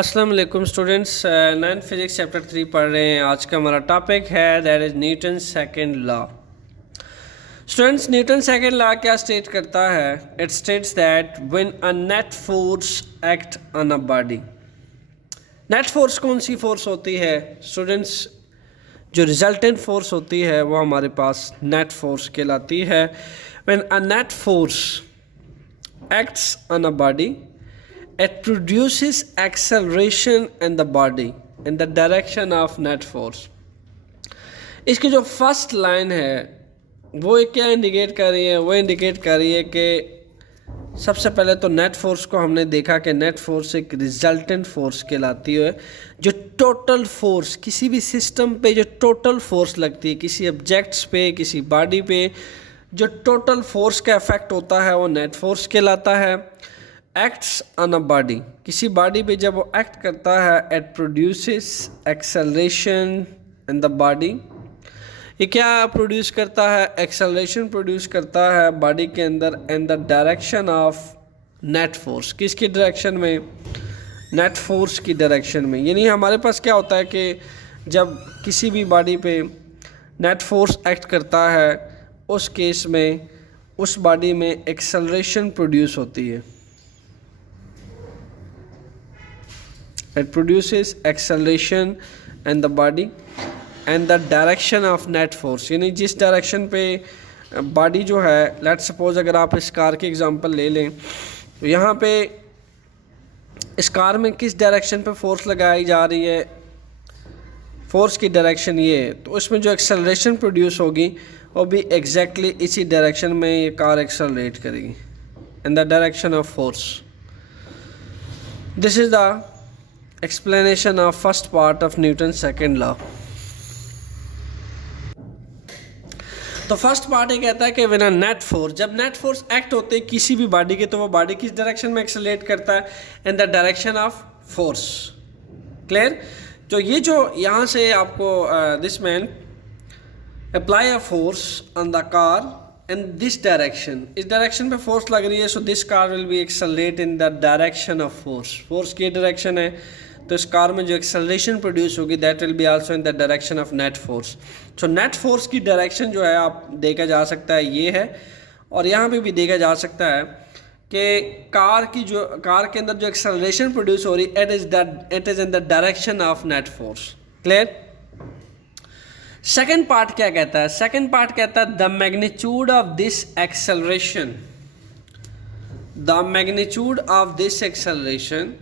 अस्सलाम वालेकुम students, 9 physics chapter 3 पढ़ रहे हैं। आज का हमारा टॉपिक है that is Newton second law. Students, Newton second law क्या स्टेट करता है? It states that when a net force act on a body. Net force कौन सी फोर्स होती है स्टूडेंट्स? जो रिजल्टेंट फोर्स होती है वो हमारे पास नेट फोर्स कहलाती है। When a net force acts on a body, it produces acceleration in the body in the direction of net force। इसकी जो फर्स्ट लाइन है वो क्या इंडिकेट कर रही है? वो इंडिकेट कर रही है कि सबसे पहले तो नेट फोर्स को हमने देखा कि नेट फोर्स एक रिजल्टेंट फोर्स कहलाती है। जो टोटल फोर्स किसी भी सिस्टम पे जो टोटल फोर्स लगती है, किसी ऑब्जेक्ट्स पे, किसी बॉडी पे जो टोटल फोर्स का इफेक्ट होता है वो नेट फोर्स कहलाता है। एक्ट्स ऑन अ बॉडी, किसी बॉडी पे जब वो एक्ट करता है, it produces acceleration in the body. ये क्या प्रोड्यूस करता है? एक्सेलरेशन प्रोड्यूस करता है बॉडी के अंदर in the direction of net force. किसकी डायरेक्शन में? नेट फोर्स की डायरेक्शन में। यानी हमारे पास क्या होता है कि जब किसी भी बॉडी पे नेट फोर्स एक्ट करता है, उस केस में उस बॉडी में एक्सेलरेशन प्रोड्यूस होती है। It produces acceleration in the body and the direction of net force। यानी जिस डायरेक्शन पे बॉडी जो है, लेट्स सपोज अगर आप इस कार की एग्जांपल ले लें तो यहाँ पे इस कार में किस डायरेक्शन पे फोर्स लगाई जा रही है, फोर्स की डायरेक्शन ये है, तो उसमें जो एक्सेलरेशन प्रोड्यूस होगी वो भी एग्जैक्टली इसी डायरेक्शन में ये कार एक्सेलरेट करेगी in the direction of force. This is the explanation of first part of Newton's second law। तो फर्स्ट पार्ट ये कहता है कि व्हेन अ नेट फोर्स, जब नेट फोर्स एक्ट होते हैं किसी भी बॉडी के, तो वो बॉडी किस डायरेक्शन में एक्सेलरेट करता है? In the direction of force. Clear? तो ये जो यहाँ से आपको this man apply a force on the car in this direction, इस डायरेक्शन पे फोर्स लग रही है, so this car will be accelerate in the direction of force. Force की डायरेक्शन है तो इस कार में जो एक्सेलरेशन प्रोड्यूस होगी that will be also in the direction of net force. So net force की डायरेक्शन जो है आप देखा जा सकता है ये है, और यहाँ पे भी देखा जा सकता है कि कार के अंदर जो एक्सेलरेशन प्रोड्यूस हो रही it is in the direction of net force. Clear? Second part क्या कहता है? सेकेंड पार्ट कहता है the magnitude of this acceleration, the magnitude of this acceleration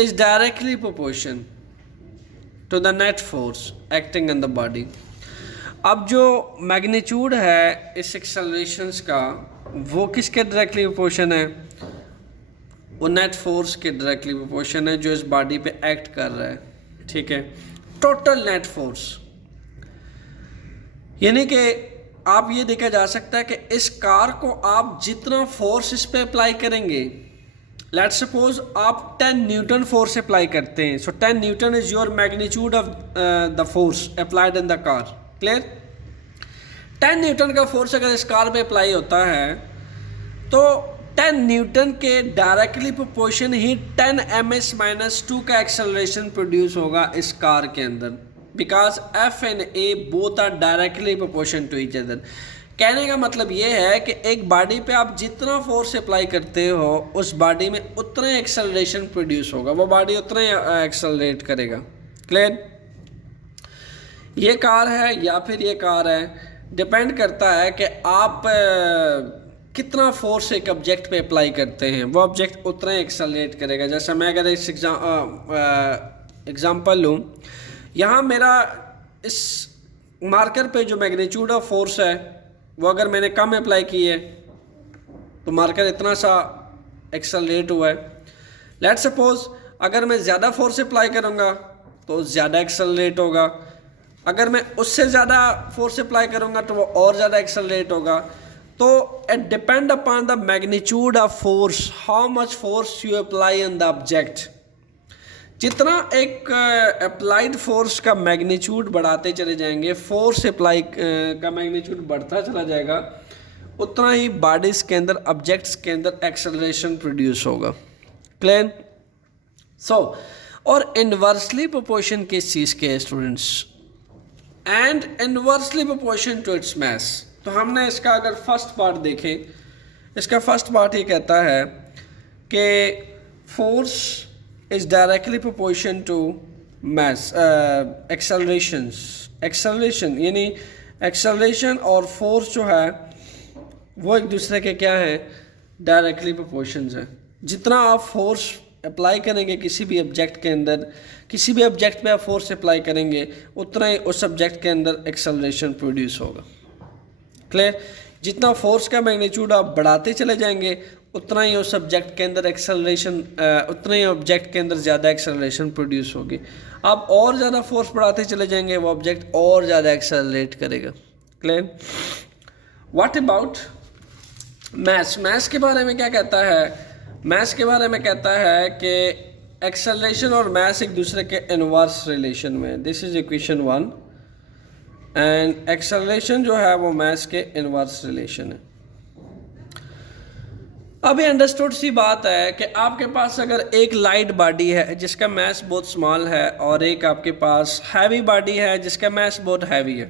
is directly proportion to the net force acting on the body। अब जो magnitude है इस एक्सेलरेशंस का वो किसके डायरेक्टली प्रोपोर्शन है? वो नेट फोर्स के डायरेक्टली प्रोपोर्शन है जो इस बॉडी पे एक्ट कर रहा है। ठीक है? टोटल नेट फोर्स, यानी कि आप ये देखा जा सकता है कि इस कार को आप जितना फोर्स इस पे अप्लाई करेंगे, लेट्स सपोज आप 10 न्यूटन फोर्स अप्लाई करते हैं, सो 10 Newton is your magnitude of the force applied in the car. Clear? 10 Newton का फोर्स अगर इस कार पे अप्लाई होता है तो 10 न्यूटन के डायरेक्टली प्रोपोर्शन ही 10 ms-2 का एक्सेलरेशन प्रोड्यूस होगा इस कार के अंदर, because F and A both are directly proportion to each other. कहने का मतलब ये है कि एक बॉडी पे आप जितना फोर्स अप्लाई करते हो उस बॉडी में उतना ही एक्सेलरेशन प्रोड्यूस होगा, वो बॉडी उतना ही एक्सेलरेट करेगा। क्लियर? ये कार है या फिर ये कार है, डिपेंड करता है कि आप कितना फोर्स एक ऑब्जेक्ट पे अप्लाई करते हैं, वो ऑब्जेक्ट उतना ही एक्सेलरेट करेगा। जैसा मैं अगर इस एग्जांपल लूँ, यहाँ मेरा इस मार्कर पे जो मैग्नीट्यूड ऑफ फोर्स है वो अगर मैंने कम अप्लाई की है तो मार्कर इतना सा एक्सेलरेट हुआ है। लेट्स सपोज अगर मैं ज़्यादा फोर्स अप्लाई करूँगा तो ज़्यादा एक्सेलरेट होगा, अगर मैं उससे ज़्यादा फोर्स अप्लाई करूँगा तो वो और ज़्यादा एक्सेलरेट होगा। तो it depend upon the magnitude of force, how much force you apply on the object. जितना एक अप्लाइड फोर्स का मैग्नीट्यूड बढ़ाते चले जाएंगे, फोर्स अप्लाई का मैग्नीट्यूड बढ़ता चला जाएगा, उतना ही बॉडीज़ के अंदर, ऑब्जेक्ट्स के अंदर एक्सेलरेशन प्रोड्यूस होगा। क्लियर? सो और इनवर्सली प्रोपोर्शन किस चीज़ के students, and inversely proportion to its mass. तो हमने इसका अगर फर्स्ट पार्ट देखें, इसका फर्स्ट पार्ट ये कहता है कि force is directly proportion to mass acceleration यानी एक्सेलरेशन और फोर्स जो है वो एक दूसरे के क्या है, डायरेक्टली प्रोपोर्शंस है। जितना आप फोर्स अप्लाई करेंगे किसी भी ऑब्जेक्ट के अंदर, किसी भी ऑब्जेक्ट पे आप फोर्स अप्लाई करेंगे उतना ही उस ऑब्जेक्ट के अंदर एक्सेलरेशन प्रोड्यूस होगा। क्लियर? जितना फोर्स का मैग्नीट्यूड आप बढ़ाते चले जाएंगे उतना ही उस ऑब्जेक्ट के अंदर एक्सेलरेशन उतना ही ऑब्जेक्ट के अंदर ज़्यादा एक्सेलरेशन प्रोड्यूस होगी। आप और ज़्यादा फोर्स बढ़ाते चले जाएंगे वो ऑब्जेक्ट और ज़्यादा एक्सेलरेट करेगा। Clear? What about mass? Mass के बारे में क्या कहता है? मैस के बारे में कहता है कि एक्सेलरेशन और मैस एक दूसरे के इनवर्स रिलेशन में। This is equation 1 and acceleration जो है वो मैस के इनवर्स रिलेशन है। अभी अंडरस्टूड सी बात है कि आपके पास अगर एक लाइट बॉडी है जिसका मैस बहुत स्मॉल है और एक आपके पास हैवी बॉडी है जिसका मैस बहुत हैवी है,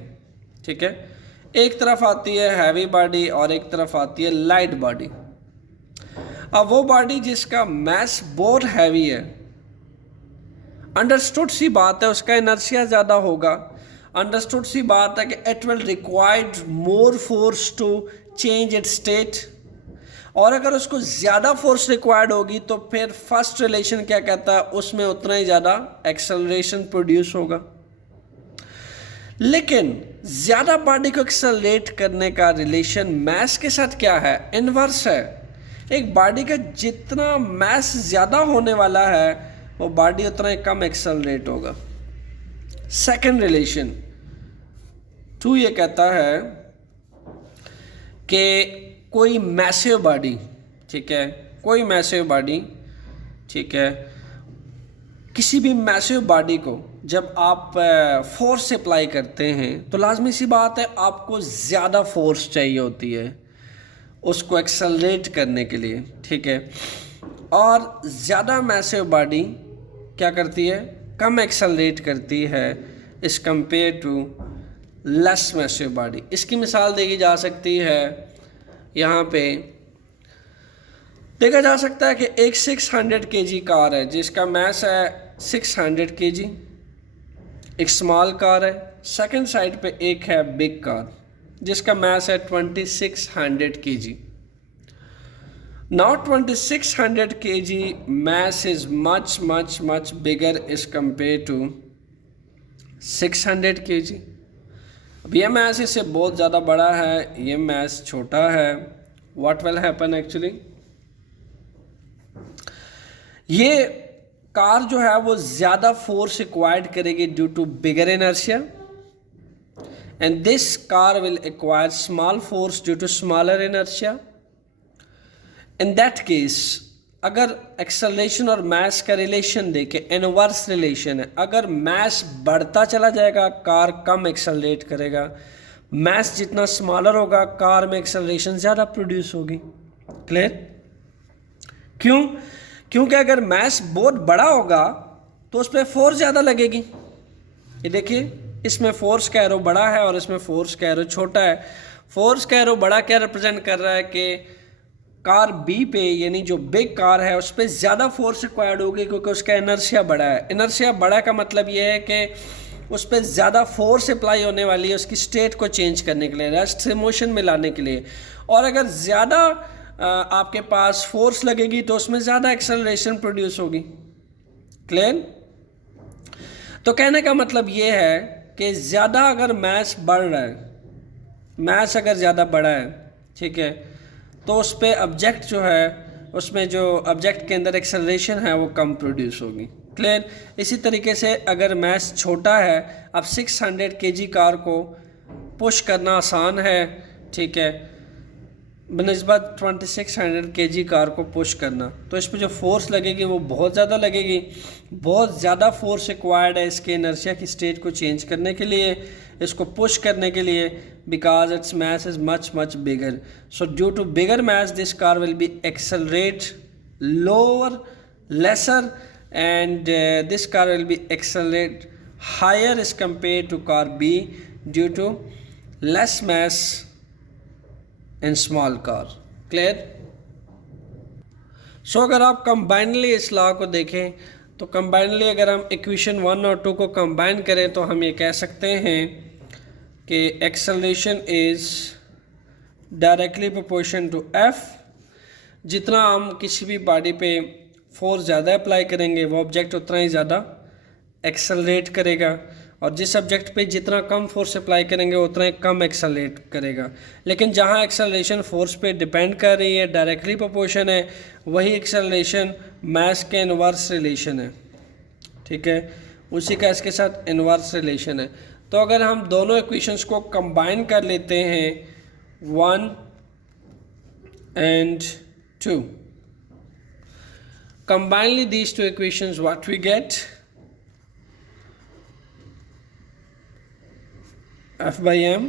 ठीक है, एक तरफ आती है हैवी बॉडी और एक तरफ आती है लाइट बॉडी। अब वो बॉडी जिसका मैस बहुत हैवी है, अंडरस्टूड सी बात है उसका इनर्शिया ज़्यादा होगा। अंडरस्टूड सी बात है कि it will required more force to change its state, और अगर उसको ज़्यादा फोर्स रिक्वायर्ड होगी तो फिर फर्स्ट रिलेशन क्या कहता है, उसमें उतना ही ज़्यादा एक्सेलरेशन प्रोड्यूस होगा। लेकिन ज़्यादा बॉडी को एक्सेलरेट करने का रिलेशन मैस के साथ क्या है, इनवर्स है। एक बॉडी का जितना मैस ज़्यादा होने वाला है वो बॉडी उतना ही कम एक्सेलरेट होगा। सेकंड रिलेशन 2 ये कहता है कि कोई मैसिव बॉडी, ठीक है, कोई मैसिव बॉडी, ठीक है, किसी भी मैसिव बॉडी को जब आप फोर्स अप्लाई करते हैं तो लाजमी सी बात है आपको ज़्यादा फोर्स चाहिए होती है उसको एक्सेलरेट करने के लिए, ठीक है। और ज़्यादा मैसिव बॉडी क्या करती है, कम एक्सेलरेट करती है इस compare to less massive body. इसकी मिसाल देखी जा सकती है, यहाँ पे देखा जा सकता है कि एक 600 kg कार है जिसका मैस है 600 kg, एक स्मॉल कार है। सेकंड साइड पे एक है बिग कार जिसका मैस है 2600 kg। Now 2600 kg mass is much bigger as compared to 600 kg। अब ये मैस इससे बहुत ज़्यादा बड़ा है, ये मैस छोटा है। व्हाट विल हैपन एक्चुअली, ये कार जो है वो ज़्यादा फोर्स रिक्वायर्ड करेगी due to bigger inertia, and this car will acquire small force due to smaller inertia. In that case अगर एक्सेलरेशन और मास का रिलेशन देखें, इनवर्स रिलेशन है। अगर मास बढ़ता चला जाएगा कार कम एक्सेलरेट करेगा, मास जितना स्मॉलर होगा कार में एक्सेलरेशन ज़्यादा प्रोड्यूस होगी। क्लियर? क्यों? क्योंकि अगर मास बहुत बड़ा होगा तो उस पर फोर्स ज़्यादा लगेगी। ये देखिए, इसमें फोर्स का एरो बड़ा है और इसमें फोर्स का एरो छोटा है। फोर्स का एरो बड़ा क्या रिप्रेजेंट कर रहा है कि कार बी पे यानी जो बिग कार है उस पर ज़्यादा फोर्स रिक्वायर्ड होगी क्योंकि उसका इनर्शिया बड़ा है। इनर्शिया बड़ा का मतलब ये है कि उस पर ज़्यादा फोर्स अप्लाई होने वाली है उसकी स्टेट को चेंज करने के लिए, रेस्ट से मोशन में लाने के लिए। और अगर ज़्यादा आपके पास फोर्स लगेगी तो उसमें ज़्यादा एक्सेलरेशन प्रोड्यूस होगी। क्लियर? तो कहने का मतलब ये है कि ज़्यादा अगर मास बढ़ रहा है, मास अगर ज़्यादा बड़ा है, ठीक है, तो उस पर ऑब्जेक्ट जो है उसमें जो ऑब्जेक्ट के अंदर एक्सेलरेशन है वो कम प्रोड्यूस होगी। क्लियर? इसी तरीके से अगर मास छोटा है, अब 600 kg कार को पुश करना आसान है, ठीक है, बनिस्बत 2600 kg कार को पुश करना, तो इस पर जो फोर्स लगेगी वो बहुत ज़्यादा लगेगी। बहुत ज़्यादा फोर्स रिक्वायर्ड है इसके इनर्शिया की स्टेट को चेंज करने के लिए, इसको पुश करने के लिए, because its mass is much bigger. So due to bigger mass this car will be accelerate lower lesser and this car will be accelerate higher as compared to car B due to less mass in small car. Clear? So अगर आप combinedly इस law को देखें तो combinedly अगर हम equation 1 और 2 को कंबाइन करें तो हम ये कह सकते हैं कि acceleration is directly proportion to F. जितना हम किसी भी बॉडी पे फोर्स ज़्यादा अप्लाई करेंगे वो ऑब्जेक्ट उतना ही ज़्यादा एक्सेलरेट करेगा, और जिस ऑब्जेक्ट पे जितना कम फोर्स अप्लाई करेंगे उतना ही कम एक्सेलरेट करेगा। लेकिन जहाँ एक्सेलरेशन फोर्स पे डिपेंड कर रही है, डायरेक्टली प्रोपोर्शन है, वही एक्सेलरेशन मास के इनवर्स रिलेशन है। ठीक है, उसी का इसके साथ इनवर्स रिलेशन है। तो अगर हम दोनों इक्वेशंस को कंबाइन कर लेते हैं 1 and 2, combinely these two equations, what we get? F by m.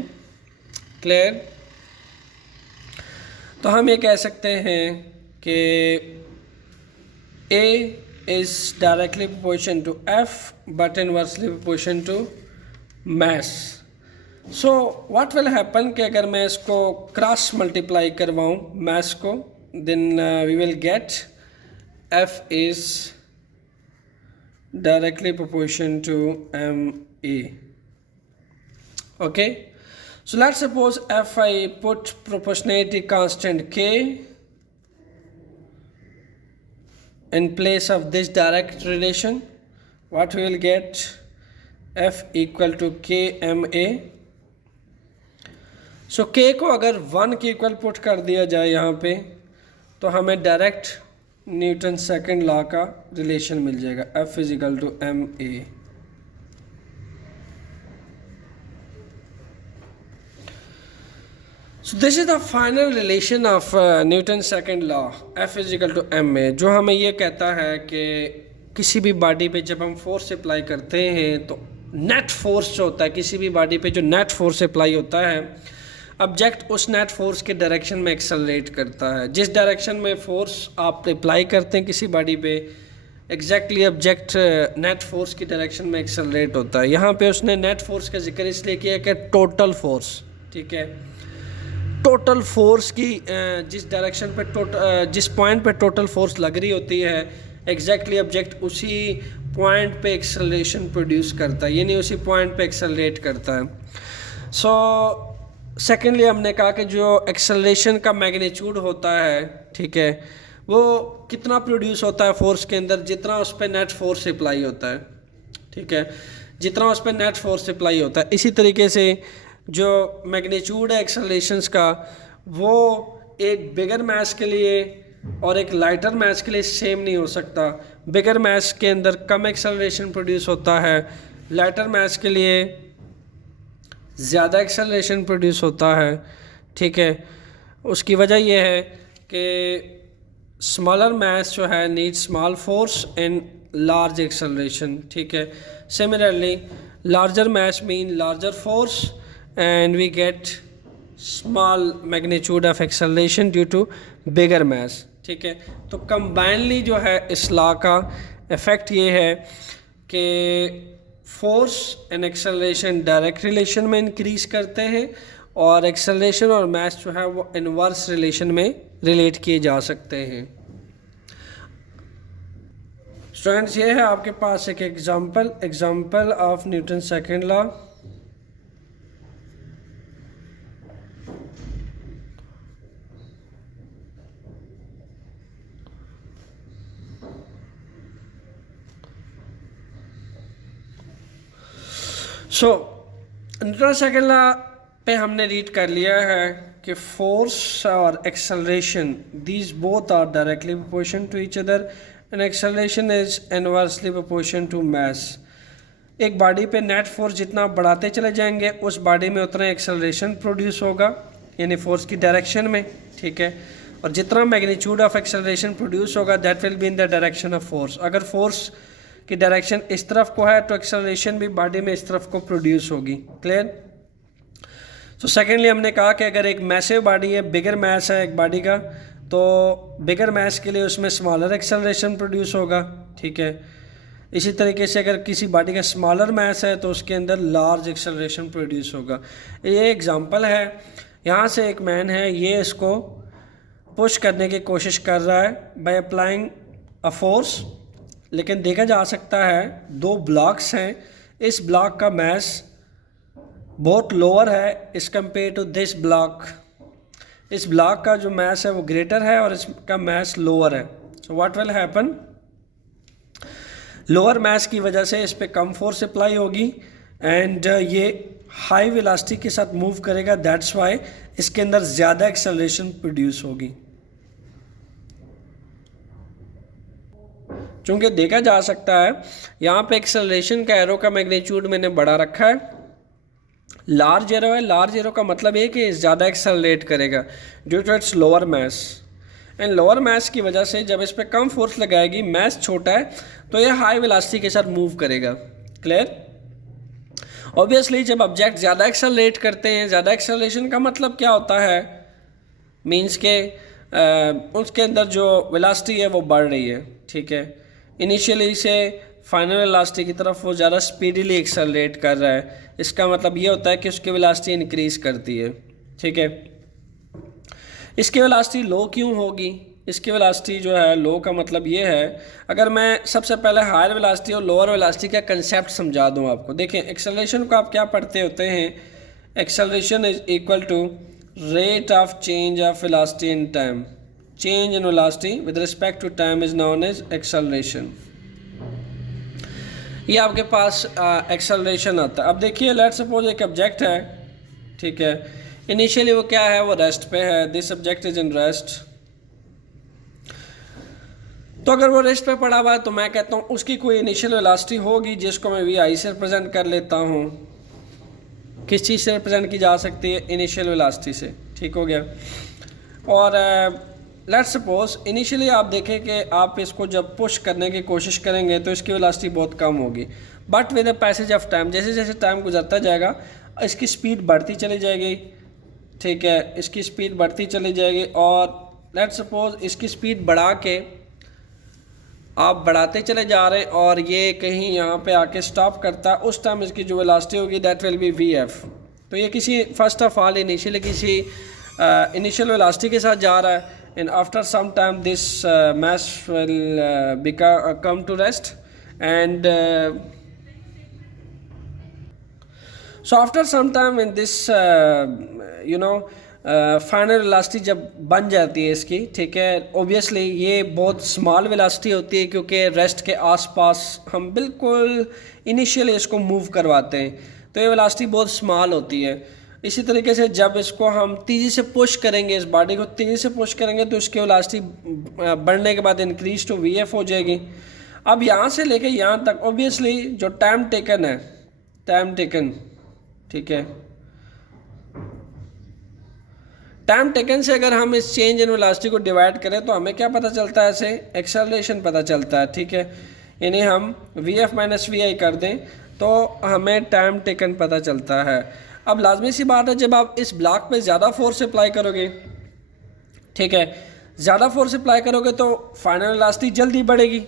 Clear? तो हम ये कह सकते हैं कि A is directly proportion to F but inversely proportion to mass. So what will happen कि अगर मैं इसको क्रॉस मल्टीप्लाई करवाऊँ mass को, then we will get F is directly proportion to ma. Okay, so let's suppose if I put proportionality constant k in place of this direct relation, what we will get? F equal to kma. So k को अगर 1 के equal put कर दिया जाए यहाँ पे तो हमें डायरेक्ट न्यूटन सेकंड लॉ का रिलेशन मिल जाएगा, F is equal to ma. So this is the final relation of Newton's second law, F is equal to ma, जो हमें ये कहता है कि किसी भी बॉडी पे जब हम फोर्स अप्लाई करते हैं तो नेट फोर्स जो होता है, किसी भी बॉडी पे जो नेट फोर्स अप्लाई होता है, ऑब्जेक्ट उस नेट फोर्स के डायरेक्शन में एक्सेलरेट करता है। जिस डायरेक्शन में फोर्स आप अप्लाई करते हैं किसी बॉडी पे, एग्जैक्टली ऑब्जेक्ट नेट फोर्स की डायरेक्शन में एक्सेलरेट होता है। यहाँ पे उसने नेट फोर्स का जिक्र इसलिए किया कि टोटल फोर्स, ठीक है, टोटल फोर्स की जिस डायरेक्शन पे जिस पॉइंट पे टोटल फोर्स लग रही होती है, एग्जैक्टली ऑब्जेक्ट उसी पॉइंट पे एक्सेलरेशन प्रोड्यूस करता है, यानी उसी पॉइंट पे एक्सेलरेट करता है। सो सेकेंडली हमने कहा कि जो एक्सेलरेशन का मैग्नीट्यूड होता है, ठीक है, वो कितना प्रोड्यूस होता है फोर्स के अंदर, जितना उस पर नेट फोर्स अप्लाई होता है। ठीक है, जितना उस पर नेट फोर्स अप्लाई होता है। इसी तरीके से जो मैग्नीट्यूड है एक्सेलरेशंस का, वो एक बिगर मास के लिए और एक लाइटर मास के लिए सेम नहीं हो सकता। बिगर मास के अंदर कम एक्सेलरेशन प्रोड्यूस होता है, लाइटर मास के लिए ज़्यादा एक्सेलरेशन प्रोड्यूस होता है। ठीक है, उसकी वजह यह है कि स्मॉलर मास जो है need small force and large acceleration. ठीक है, similarly larger mass mean larger force and we get small magnitude of acceleration due to bigger mass. ठीक है, तो combinedly जो है इस लॉ का इफ़ेक्ट ये है कि force and acceleration direct relation में इंक्रीज़ करते हैं और एक्सेलरेशन और मास जो है वो इनवर्स रिलेशन में रिलेट किए जा सकते हैं। स्टूडेंट्स, ये है आपके पास एक example of Newton second law. So Newton second law पे हमने रीड कर लिया है कि फोर्स और acceleration these both are directly proportion to each other and acceleration is inversely proportion to mass. एक बॉडी पे नेट फोर्स जितना बढ़ाते चले जाएंगे उस बॉडी में उतना एक्सेलरेशन प्रोड्यूस होगा, यानी फोर्स की डायरेक्शन में। ठीक है, और जितना मैग्नीट्यूड ऑफ एक्सेलरेशन प्रोड्यूस होगा that will be in the direction of force. अगर फोर्स की डायरेक्शन इस तरफ को है तो एक्सेलरेशन भी बॉडी में इस तरफ को प्रोड्यूस होगी। क्लियर? तो सेकेंडली हमने कहा कि अगर एक मैसिव बॉडी है, बिगर मास है एक बॉडी का, तो बिगर मास के लिए उसमें स्मॉलर एक्सेलरेशन प्रोड्यूस होगा, ठीक है। इसी तरीके से अगर किसी बॉडी का स्मॉलर मास है तो उसके अंदर लार्ज एक्सेलरेशन प्रोड्यूस होगा। ये एग्जांपल है, यहाँ से एक मैन है, ये इसको पुश करने की कोशिश कर रहा है बाय अप्लाइंग अ फोर्स, लेकिन देखा जा सकता है दो ब्लॉक्स हैं, इस ब्लॉक का मास बहुत लोअर है इस कंपेयर टू दिस ब्लॉक। इस ब्लॉक का जो मास है वो ग्रेटर है और इसका मास लोअर है। So what will happen, lower mass की वजह से इस पे कम फोर्स अप्लाई होगी एंड ये हाई वेलोसिटी के साथ मूव करेगा, दैट्स वाई इसके अंदर ज़्यादा एक्सेलरेशन प्रोड्यूस होगी। चूँकि देखा जा सकता है यहाँ पे एक्सेलरेशन का एरो का मैग्नीट्यूड मैंने बढ़ा रखा है, लार्ज एरो है, लार्ज एरो का मतलब है कि ज़्यादा एक्सेलरेट करेगा due to its lower mass, and lower mass की वजह से जब इस पर कम फोर्स लगाएगी, मास छोटा है तो ये हाई वेलोसिटी के साथ मूव करेगा। क्लियर? ऑब्वियसली जब ऑब्जेक्ट ज़्यादा एक्सेलरेट करते हैं, ज़्यादा एक्सेलरेशन का मतलब क्या होता है, मीन्स के उसके अंदर जो वेलोसिटी है वो बढ़ रही है, ठीक है। इनिशियली से फाइनल वेलोसिटी की तरफ वो ज़्यादा स्पीडीली एक्सेलरेट कर रहा है, इसका मतलब ये होता है कि उसकी वेलोसिटी इंक्रीज़ करती है, ठीक है। इसकी वेलोसिटी लो क्यों होगी, इसकी वेलोसिटी जो है लो का मतलब ये है, अगर मैं सबसे पहले हायर वेलोसिटी और लोअर वेलोसिटी का कंसेप्ट समझा दूं आपको। देखें एक्सेलरेशन को आप क्या पढ़ते होते हैं, acceleration is equal to rate of change of velocity in time, change in velocity with respect to time is known as acceleration. ये आपके पास एक्सेलरेशन आता है। अब देखिए लेट्स सपोज एक ऑब्जेक्ट है, ठीक है, इनिशियली वो क्या है, वो रेस्ट पे है, this object is in rest. तो अगर वो रेस्ट पे पड़ा हुआ है तो मैं कहता हूँ उसकी कोई इनिशियल वेलोसिटी होगी जिसको मैं वी आई से रिप्रेजेंट कर लेता हूँ। किस चीज़ से रिप्रेजेंट की जा सकती है, इनिशियल वेलोसिटी से, ठीक हो गया। और लेट्स सपोज इनिशियली आप देखें कि आप इसको जब पुश करने की कोशिश करेंगे तो इसकी वेलोसिटी बहुत कम होगी, but with the passage of time, जैसे जैसे टाइम गुजरता जाएगा इसकी स्पीड बढ़ती चली जाएगी, ठीक है, इसकी स्पीड बढ़ती चली जाएगी। और लेट्स सपोज इसकी स्पीड बढ़ा के आप बढ़ाते चले जा रहे हैं और ये कहीं यहाँ पे आके स्टॉप करता, उस टाइम इसकी जो वेलोसिटी होगी that will be V F. तो ये किसी फर्स्ट ऑफ ऑल इनिशियली किसी इनिशियल वेलोसिटी के साथ जा रहा है, and after some time this mass will come to rest and so after some time in this you know final velocity जब बन जाती है इसकी, ठीक है, ओबियसली ये बहुत स्मॉल वेलोसिटी होती है क्योंकि रेस्ट के आसपास हम बिल्कुल इनिशियली इसको मूव करवाते हैं, तो ये वेलोसिटी बहुत स्मॉल होती है। इसी तरीके से जब इसको हम तेज़ी से पुश करेंगे, इस बॉडी को तेज़ी से पुश करेंगे तो इसकी वेलोसिटी बढ़ने के बाद इंक्रीज टू वी एफ हो जाएगी। अब यहाँ से लेके यहाँ तक ओबियसली जो टाइम टेकन है, टाइम टेकन, ठीक है, टाइम टेकन से अगर हम इस चेंज इन वेलोसिटी को डिवाइड करें तो हमें क्या पता चलता है, ऐसे एक्सेलरेशन पता चलता है, ठीक है। यानी हम वी एफ माइनस वी आई कर दें तो हमें टाइम टेकन पता चलता है। अब लाजमी सी बात है जब आप इस ब्लॉक पे ज़्यादा फोर्स अप्लाई करोगे, ठीक है, ज़्यादा फोर्स अप्लाई करोगे तो फाइनल वेलोसिटी जल्दी बढ़ेगी,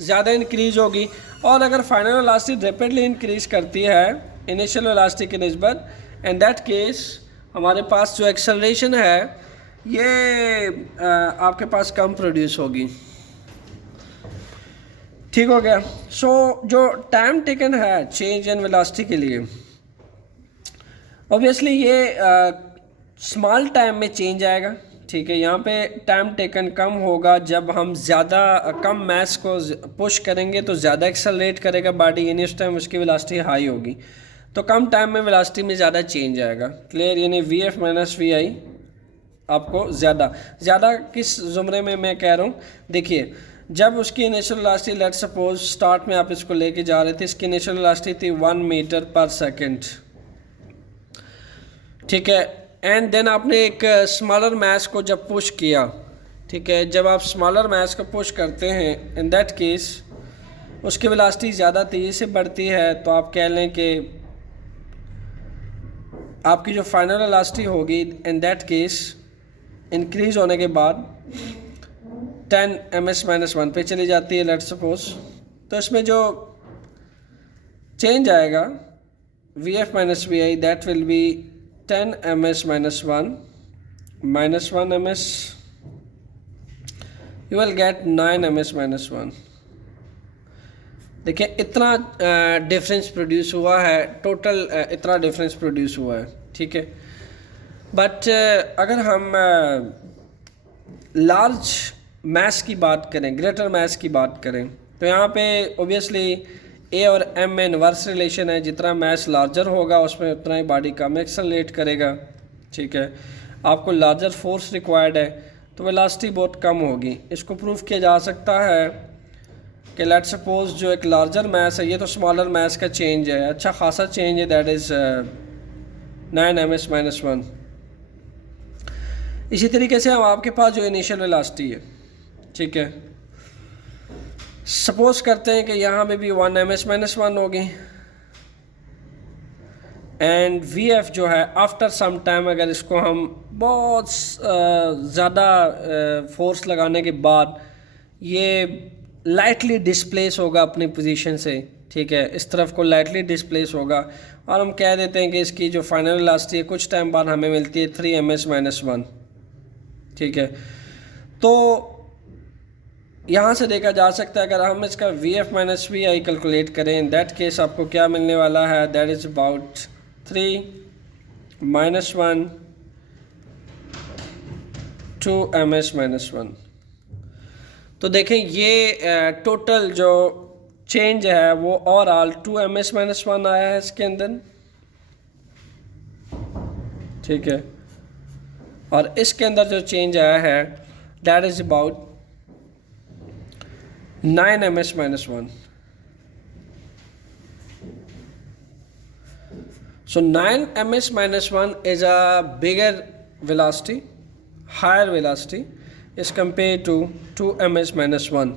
ज़्यादा इंक्रीज होगी। और अगर फाइनल वेलोसिटी रैपिडली इंक्रीज करती है इनिशियल वेलोसिटी की निस्बत, इन दैट केस हमारे पास जो एक्सेलरेशन है ये आपके पास कम प्रोड्यूस होगी, ठीक हो गया। सो जो टाइम टेकन है चेंज इन वेलोसिटी के लिए, ऑब्वियसली ये स्मॉल टाइम में चेंज आएगा, ठीक है। यहाँ पे टाइम टेकन कम होगा, जब हम ज़्यादा कम मास को पुश करेंगे तो ज़्यादा एक्सेलरेट करेगा बॉडी, यानी उस टाइम उसकी वेलोसिटी हाई होगी, तो कम टाइम में वेलोसिटी में ज़्यादा चेंज आएगा। क्लियर? यानी वी एफ माइनस वी आई आपको ज़्यादा किस ज़ुमरे में मैं कह रहा हूँ, देखिए जब उसकी initial velocity let's suppose start में आप इसको लेके जा रहे थे, इसकी इनिशियल वेलोसिटी थी 1 मीटर पर सेकेंड, ठीक है, एंड देन आपने एक स्मॉलर मास को जब पुश किया, ठीक है, जब आप स्मॉलर मास को पुश करते हैं इन दैट केस उसकी वेलोसिटी ज़्यादा तेज़ी से बढ़ती है, तो आप कह लें कि आपकी जो फाइनल वेलोसिटी होगी इन दैट केस इंक्रीज होने के बाद 10 ms-1 पे चली जाती है लेट्स सपोज। तो इसमें जो चेंज आएगा Vf minus V I that will be 10 ms-1 -1 ms, you will get 9 ms-1। देखिए इतना डिफरेंस प्रोड्यूस हुआ है, टोटल इतना डिफरेंस प्रोड्यूस हुआ है, ठीक है। बट अगर हम लार्ज मैस की बात करें, ग्रेटर मैस की बात करें, तो यहाँ पे ओबियसली ए और एम में इनवर्स रिलेशन है। जितना मैस लार्जर होगा उसमें उतना ही बॉडी कम एक्सेलरेट करेगा, ठीक है। आपको लार्जर फोर्स रिक्वायर्ड है तो वेलोसिटी बहुत कम होगी। इसको प्रूव किया जा सकता है कि लेट्स सपोज जो एक लार्जर मैस है, ये तो स्मॉलर मैस का चेंज है, अच्छा खासा चेंज है, दैट इज़ 9 ms-1। इसी तरीके से हम आपके पास जो इनिशियल वेलोसिटी है, ठीक है, सपोज करते हैं कि यहाँ पे भी 1 ms-1 होगी एंड वी एफ जो है आफ्टर सम टाइम, अगर इसको हम बहुत ज़्यादा फोर्स लगाने के बाद ये लाइटली डिस्प्लेस होगा अपनी पोजीशन से, ठीक है, इस तरफ को लाइटली डिस्प्लेस होगा और हम कह देते हैं कि इसकी जो फाइनल वेलोसिटी है कुछ टाइम बाद हमें मिलती है 3 ms-1, ठीक है। तो यहाँ से देखा जा सकता है अगर हम इसका Vf minus V I calculate करें, इन दैट केस आपको क्या मिलने वाला है, दैट इज़ अबाउट 3 -1 2 ms-1। तो देखें ये टोटल जो चेंज है वो ओवरऑल 2 ms-1 आया है इसके अंदर, ठीक है, और इसके अंदर जो चेंज आया है that is about 9 ms-1। So 9 ms-1 is a bigger velocity, higher velocity is compared to 2 ms-1.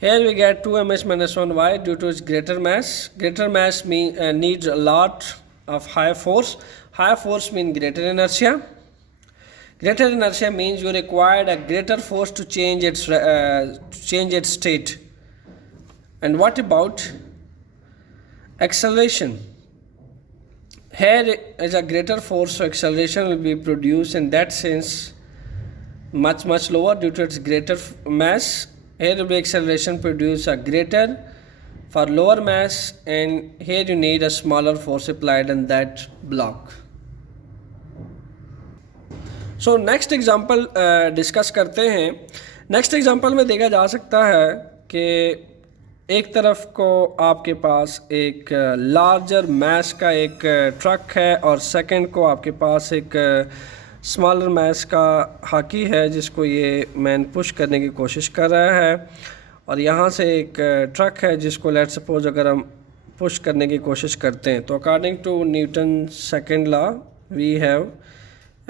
Here we get 2 ms-1. Why? Due to its greater mass. Greater mass needs a lot of higher force. Higher force means greater inertia. Greater inertia means you required a greater force to change its state. And what about acceleration? Here is a greater force, so acceleration will be produced in that sense much lower due to its greater mass. Here will be acceleration produced a greater for lower mass, and here you need a smaller force applied in that block. So next example discuss करते हैं। Next example में देखा जा सकता है कि एक तरफ को आपके पास एक लार्जर मैस का एक ट्रक है और सेकंड को आपके पास एक स्मॉलर मैस का हॉकी है जिसको ये मैन पुश करने की कोशिश कर रहा है, और यहाँ से एक ट्रक है जिसको लेट्स सपोज अगर हम पुश करने की कोशिश करते हैं तो according to Newton second law we have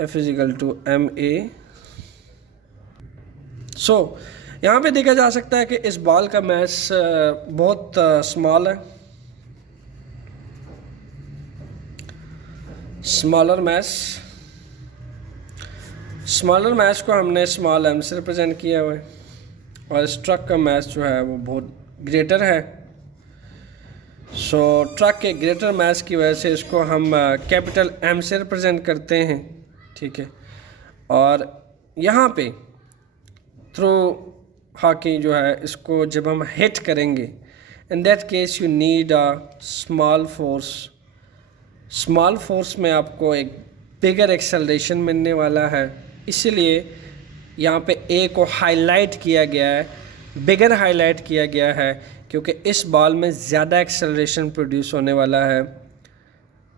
F = ma। So यहाँ पे देखा जा सकता है कि इस बॉल का मैस बहुत स्मॉल है, स्मॉलर मैस को हमने स्मॉल m से रिप्रेजेंट किया हुआ है, और इस ट्रक का मैस जो है वो बहुत ग्रेटर है। सो ट्रक के ग्रेटर मैस की वजह से इसको हम कैपिटल M से रिप्रेजेंट करते हैं, ठीक है। और यहाँ पे थ्रू हॉकी जो है इसको जब हम हिट करेंगे, इन that case you need a small force में आपको एक बिगर एक्सेलरेशन मिलने वाला है। इसीलिए यहाँ पे ए को हाईलाइट किया गया है, बिगर हाईलाइट किया गया है, क्योंकि इस बॉल में ज़्यादा एक्सेलरेशन प्रोड्यूस होने वाला है,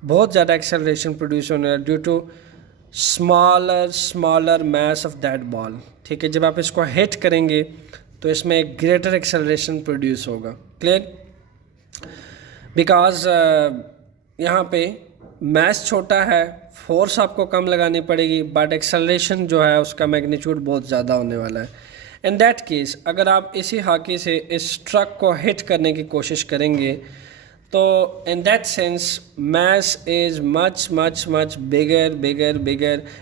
बहुत ज़्यादा एक्सेलरेशन प्रोड्यूस होने वाला due to smaller mass of that ball, ठीक है। जब आप इसको हिट करेंगे तो इसमें एक ग्रेटर एक्सेलरेशन प्रोड्यूस होगा, क्लियर, बिकॉज यहाँ पे मैस छोटा है, फोर्स आपको कम लगानी पड़ेगी, बट एक्सेलरेशन जो है उसका मैग्नीट्यूड बहुत ज़्यादा होने वाला है। इन दैट केस अगर आप इसी हॉकी से इस ट्रक को हिट करने की कोशिश करेंगे तो in that sense mass is much bigger.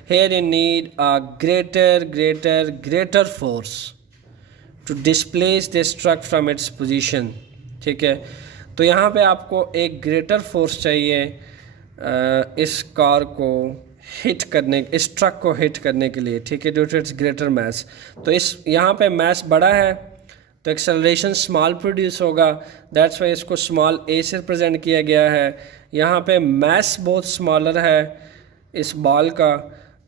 Here you need a greater force to displace this truck from its position. ठीक है, तो यहाँ पे आपको एक ग्रेटर फोर्स चाहिए इस कार को हिट करने, इस ट्रक को हिट करने के लिए, ठीक है, due to its greater mass. तो इस यहाँ पे मैस बड़ा है तो एक्सेलरेशन स्मॉल प्रोड्यूस होगा, दैट्स वाई इसको स्मॉल ए से रिप्रेजेंट किया गया है। यहाँ पे मैस बहुत स्मॉलर है इस बॉल का,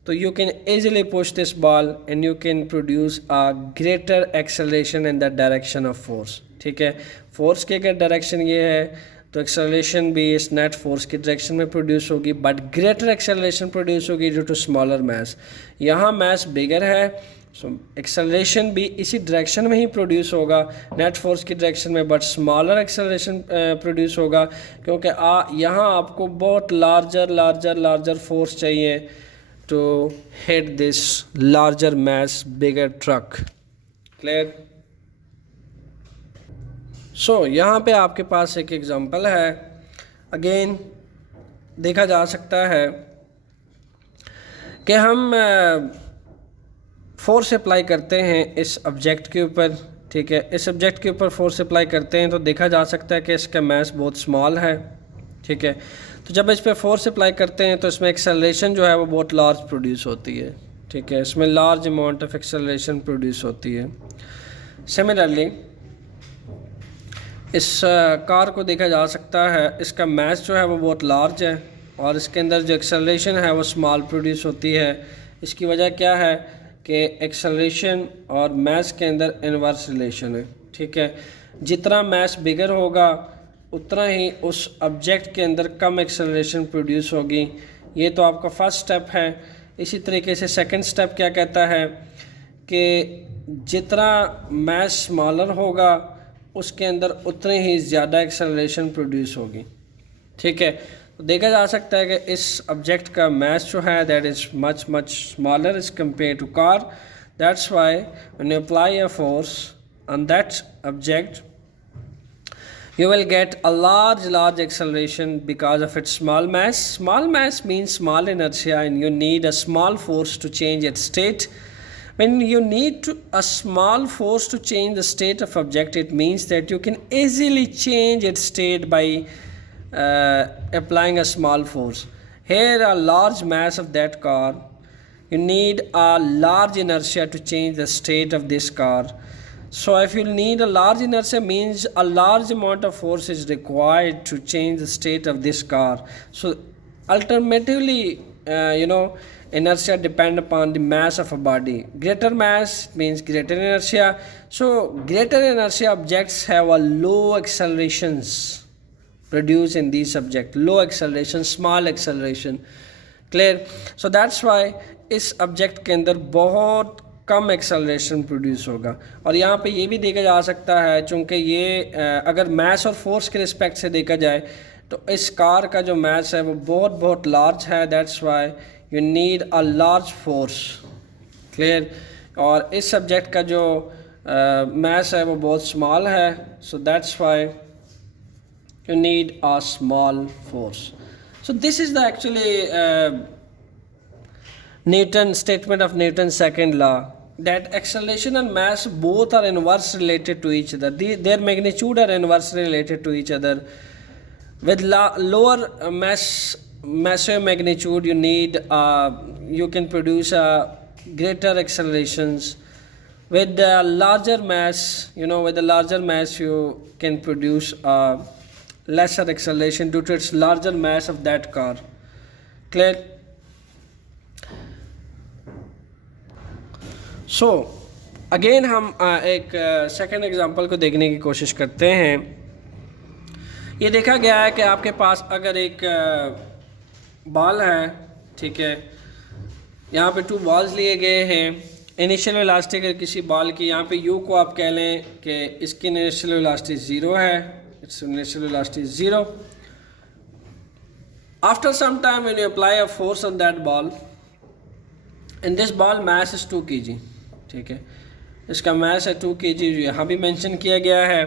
तो you can easily push this ball and you can produce a greater acceleration in the direction of force. ठीक है, फोर्स की अगर डायरेक्शन ये है तो एक्सेलरेशन भी इस नेट फोर्स की डायरेक्शन में प्रोड्यूस होगी, बट ग्रेटर एक्सेलरेशन प्रोड्यूस होगी ड्यू टू स्मॉलर मैस। यहाँ मैस बिगर है, सो एक्सेलरेशन भी इसी डायरेक्शन में ही प्रोड्यूस होगा, नेट फोर्स की डायरेक्शन में, बट स्मॉलर एक्सेलरेशन प्रोड्यूस होगा क्योंकि यहाँ आपको बहुत लार्जर फोर्स चाहिए to hit this larger mass bigger truck. Clear? So यहाँ पे आपके पास एक एग्जांपल है, अगेन देखा जा सकता है कि हम फोर्स अप्लाई करते हैं इस ऑब्जेक्ट के ऊपर। ठीक है, इस ऑब्जेक्ट के ऊपर फोर्स अप्लाई करते हैं तो देखा जा सकता है कि इसका मैस बहुत स्मॉल है। ठीक है, तो जब इस पर फोर्स अप्लाई करते हैं तो इसमें एक्सेलरेशन जो है वो बहुत लार्ज प्रोड्यूस होती है। ठीक है, इसमें large amount of acceleration produce होती है। सिमिलरली इस कार को देखा जा सकता है, इसका मैस जो है वो बहुत लार्ज है और इसके अंदर जो एक्सेलरेशन है वो स्मॉल प्रोड्यूस होती है। इसकी वजह क्या है कि एक्सेलरेशन और मैस के अंदर इनवर्स रिलेशन है। ठीक है, जितना मैस बिगर होगा उतना ही उस ऑब्जेक्ट के अंदर कम एक्सेलरेशन प्रोड्यूस होगी। ये तो आपका फर्स्ट स्टेप है। इसी तरीके से सेकंड स्टेप क्या कहता है कि जितना मैस स्मॉलर होगा उसके अंदर उतनी ही ज़्यादा एक्सेलरेशन प्रोड्यूस होगी। ठीक है, तो देखा जा सकता है कि इस ऑब्जेक्ट का मैस जो है that is much smaller as compare to car, that's why when you apply a force on that object you will get a large acceleration because of its small mass. Small mass means small inertia and you need a small force to change its state. When you need a small force to change the state of object, it means that you can easily change its state by applying a small force. Here a large mass of that car, you need a large inertia to change the state of this car. So if you need a large inertia means a large amount of force is required to change the state of this car. So alternatively, inertia depend upon the mass of a body. Greater mass means greater inertia. So greater inertia objects have a low accelerations produced in these subject. Low acceleration, small acceleration. Clear? So that's why इस object के अंदर बहुत कम acceleration produce होगा। और यहाँ पे ये भी देखा जा सकता है चूँकि ये अगर मैस और फोर्स के रिस्पेक्ट से देखा जाए तो इस कार का जो मैस है वो बहुत लार्ज है, that's why you need a large force. Clear? और इस सब्जेक्ट का जो मैस है वो बहुत स्मॉल है, so that's why you need a small force. So this is the actually Newton statement of Newton's second law, that acceleration and mass both are inverse related to each other. Their magnitude are inversely related to each other. With lower massive magnitude, you can produce greater accelerations. With the larger mass, with the larger mass you can produce lesser acceleration due to its larger mass of that car. Clear? So again हम एक second example को देखने की कोशिश करते हैं। ये देखा गया है कि आपके पास अगर एक बॉल है, ठीक है, यहाँ पे 2 बॉल्स लिए गए हैं। इनिशियल वेलोसिटी अगर किसी बॉल की, यहाँ पे u को आप कह लें कि इसकी इनिशियल वेलोसिटी 0 है, it's initial velocity 0। After some time when you apply a force on that ball, in this ball mass is 2 kg। ठीक है, इसका मास है 2 kg, यहाँ भी मेंशन किया गया है।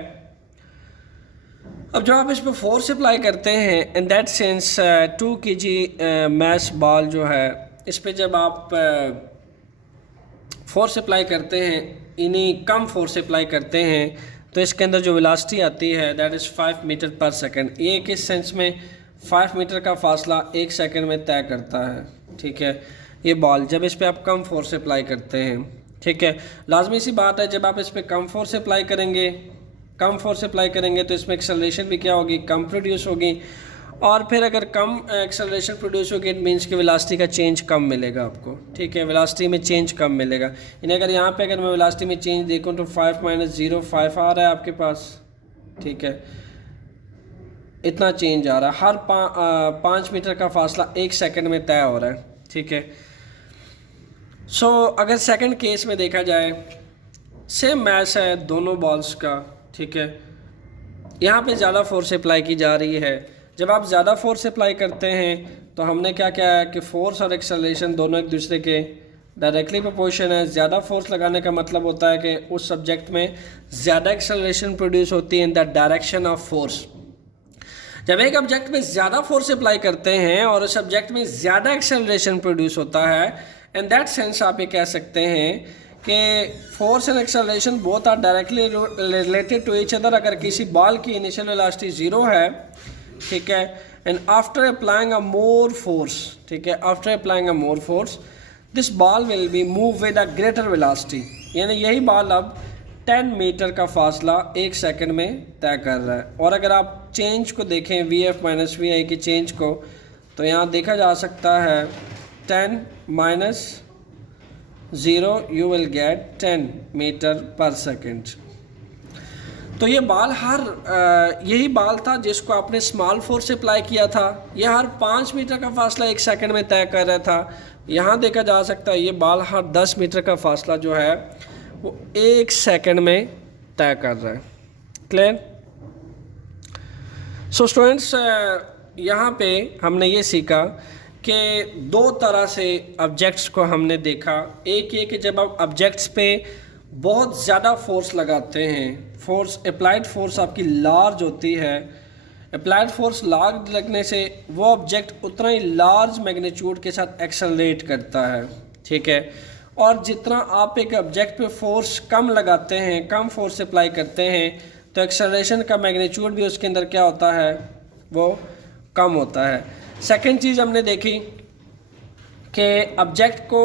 अब जब आप इस पर फोर्स अप्लाई करते हैं in that sense 2 kg mass ball जो है इस पे जब आप फोर्स अप्लाई करते हैं, इन्हीं कम फोर्स अप्लाई करते हैं, तो इसके अंदर जो वेलोसिटी आती है दैट इज़ 5 मीटर पर सेकंड। ये किस सेंस में 5 मीटर का फासला 1 सेकंड में तय करता है, ठीक है, ये बॉल जब इस पर आप कम फोर्स अप्लाई करते हैं, ठीक है। लाजमी सी बात है जब आप इस पर कम फोर्स अप्लाई करेंगे तो इसमें एक्सेलरेशन भी क्या होगी, कम प्रोड्यूस होगी। और फिर अगर कम एक्सेलरेशन प्रोड्यूस होगी इट मीन्स कि वेलोसिटी का चेंज कम मिलेगा आपको, ठीक है, वेलोसिटी में चेंज कम मिलेगा। यानी अगर यहाँ पे अगर मैं वेलोसिटी में चेंज देखूँ तो 5 - 0 5 आ रहा है आपके पास, ठीक है, इतना चेंज आ रहा है। हर 5 मीटर का फासला 1 सेकंड में तय हो रहा है, ठीक है। सो अगर सेकंड केस में देखा जाए, सेम मैच है दोनों बॉल्स का, ठीक है, यहाँ पे ज़्यादा फोर्स अप्लाई की जा रही है। जब आप ज़्यादा फोर्स अप्लाई करते हैं तो हमने क्या किया है कि फोर्स और एक्सेलरेशन दोनों एक दूसरे के डायरेक्टली प्रोपोर्शन है। ज़्यादा फोर्स लगाने का मतलब होता है कि उस सब्जेक्ट में ज़्यादा एक्सेलरेशन प्रोड्यूस होती है in the direction of force. जब एक ऑब्जेक्ट में ज़्यादा फोर्स अप्लाई करते हैं और उस सब्जेक्ट में ज़्यादा एक्सेलरेशन प्रोड्यूस होता है, इन दैट सेंस आप ये कह सकते हैं कि force and acceleration both are directly related to each other. अगर किसी बॉल की इनिशियल वेलोसिटी 0 है, ठीक है, and after applying a more force, ठीक है, after applying a more force this ball will be move with a greater velocity. यानी यही बॉल अब 10 मीटर का फासला 1 सेकंड में तय कर रहा है। और अगर आप चेंज को देखें VF - VI की चेंज को, तो यहाँ देखा जा सकता है 10 - 0 यू विल गेट 10 मीटर पर सेकंड। तो ये बॉल यही बॉल था जिसको आपने स्मॉल फोर्स से अप्लाई किया था। ये हर 5 मीटर का फासला 1 सेकंड में तय कर रहा था। यहाँ देखा जा सकता है ये बॉल हर 10 मीटर का फासला जो है वो 1 सेकंड में तय कर रहा है। क्लियर? सो स्टूडेंट्स, यहाँ पे हमने ये सीखा कि 2 तरह से ऑब्जेक्ट्स को हमने देखा। एक ये कि जब आप ऑब्जेक्ट्स पे बहुत ज़्यादा फोर्स लगाते हैं, फोर्स अप्लाइड फोर्स आपकी लार्ज होती है, अप्लाइड फोर्स लार्ज लगने से वो ऑब्जेक्ट उतना ही लार्ज मैग्नीट्यूड के साथ एक्सेलरेट करता है, ठीक है। और जितना आप एक ऑब्जेक्ट पे फोर्स कम लगाते हैं, कम फोर्स अप्लाई करते हैं, तो एक्सेलरेशन का मैग्नीट्यूड भी उसके अंदर क्या होता है, वो कम होता है। सेकंड चीज़ हमने देखी कि ऑब्जेक्ट को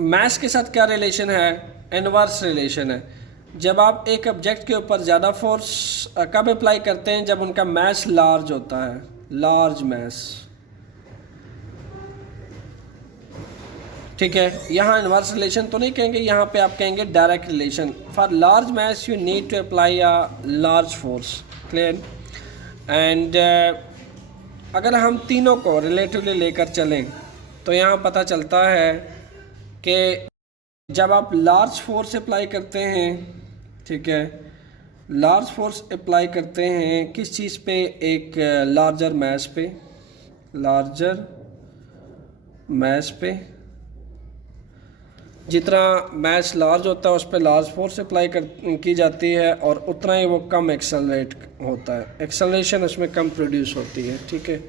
मास के साथ क्या रिलेशन है, इनवर्स रिलेशन है। जब आप एक ऑब्जेक्ट के ऊपर ज़्यादा फोर्स कब अप्लाई करते हैं, जब उनका मास लार्ज होता है, लार्ज मास, ठीक है। यहाँ इनवर्स रिलेशन तो नहीं कहेंगे, यहाँ पे आप कहेंगे direct relation. For large mass you need to apply a large force. Clear? And अगर हम तीनों को रिलेटिवली लेकर चलें तो यहाँ पता चलता है कि जब आप लार्ज फोर्स अप्लाई करते हैं, ठीक है, लार्ज फोर्स अप्लाई करते हैं किस चीज़ पे, एक लार्जर मास पे, लार्जर मास पे, जितना मास लार्ज होता है उस पर लार्ज फोर्स अप्लाई की जाती है और उतना ही वो कम एक्सेलरेट होता है, एक्सेलरेशन उसमें कम प्रोड्यूस होती है, ठीक है।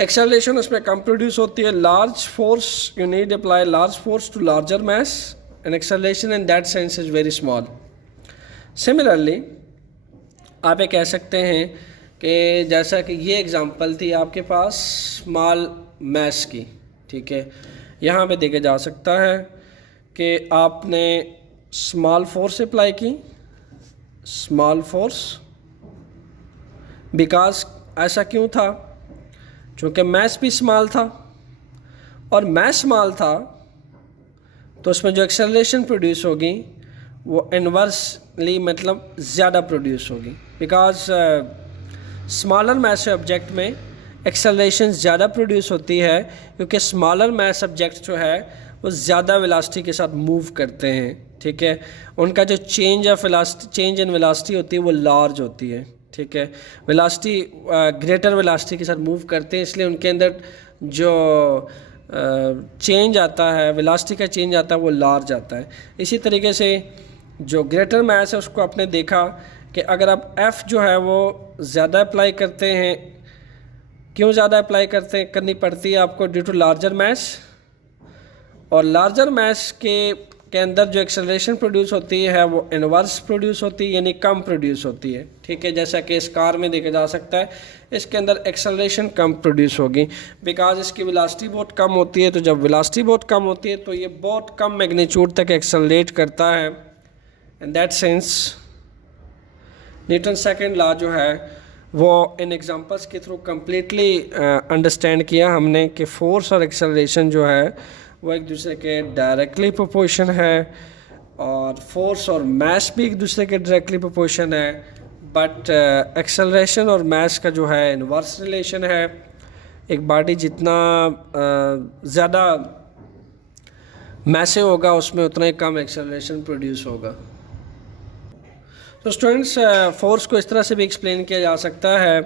एक्सेलरेशन उसमें कम प्रोड्यूस होती है। Large force you need apply large force to larger mass and acceleration in that sense is very small. Similarly आप ये कह सकते हैं कि जैसा कि ये एग्जांपल थी आपके पास स्मॉल मास की, ठीक है, यहाँ पे देखा जा सकता है कि आपने स्मॉल फोर्स अप्लाई की, स्मॉल फोर्स, बिकॉज ऐसा क्यों था, चूँकि मास भी स्मॉल था और मास स्मॉल था तो उसमें जो एक्सेलरेशन प्रोड्यूस होगी वो इन्वर्सली मतलब ज़्यादा प्रोड्यूस होगी, बिकॉज स्मॉलर मास ऑब्जेक्ट में एक्सेलरेशन ज़्यादा प्रोड्यूस होती है क्योंकि स्मॉलर मास ऑब्जेक्ट जो है वो ज़्यादा वेलोसिटी के साथ मूव करते हैं, ठीक है। उनका जो चेंज इन वेलोसिटी होती है वो लार्ज होती है, ठीक है। वेलोसिटी ग्रेटर वेलोसिटी के साथ मूव करते हैं, इसलिए उनके अंदर जो चेंज आता है, वेलोसिटी का चेंज आता है वो लार्ज आता है। इसी तरीके से जो ग्रेटर मास है उसको आपने देखा कि अगर आप F जो है वो ज़्यादा अप्लाई करते हैं, क्यों ज़्यादा अप्लाई करनी पड़ती है आपको? ड्यू टू लार्जर मैस, और लार्जर मैस के अंदर जो एक्सेलरेशन प्रोड्यूस होती है वो इनवर्स प्रोड्यूस होती है, यानी कम प्रोड्यूस होती है, ठीक है। जैसा कि इस कार में देखा जा सकता है, इसके अंदर एक्सेलरेशन कम प्रोड्यूस होगी बिकॉज इसकी वेलोसिटी बहुत कम होती है। तो जब वेलोसिटी बहुत कम होती है तो ये बहुत कम मैग्नीट्यूड तक एक्सेलरेट करता है। इन that sense Newton second law जो है वो इन एग्जांपल्स के थ्रू कम्प्लीटली अंडरस्टैंड किया हमने कि फोर्स और एक्सेलरेशन जो है वो एक दूसरे के डायरेक्टली प्रोपोर्शन है, और फोर्स और मैस भी एक दूसरे के डायरेक्टली प्रोपोर्शन है, बट एक्सेलरेशन और मैस का जो है इनवर्स रिलेशन है। एक बॉडी जितना ज़्यादा मैसे होगा उसमें उतना ही कम एक्सेलरेशन प्रोड्यूस होगा। तो स्टूडेंट्स, फोर्स को इस तरह से भी एक्सप्लेन किया जा सकता है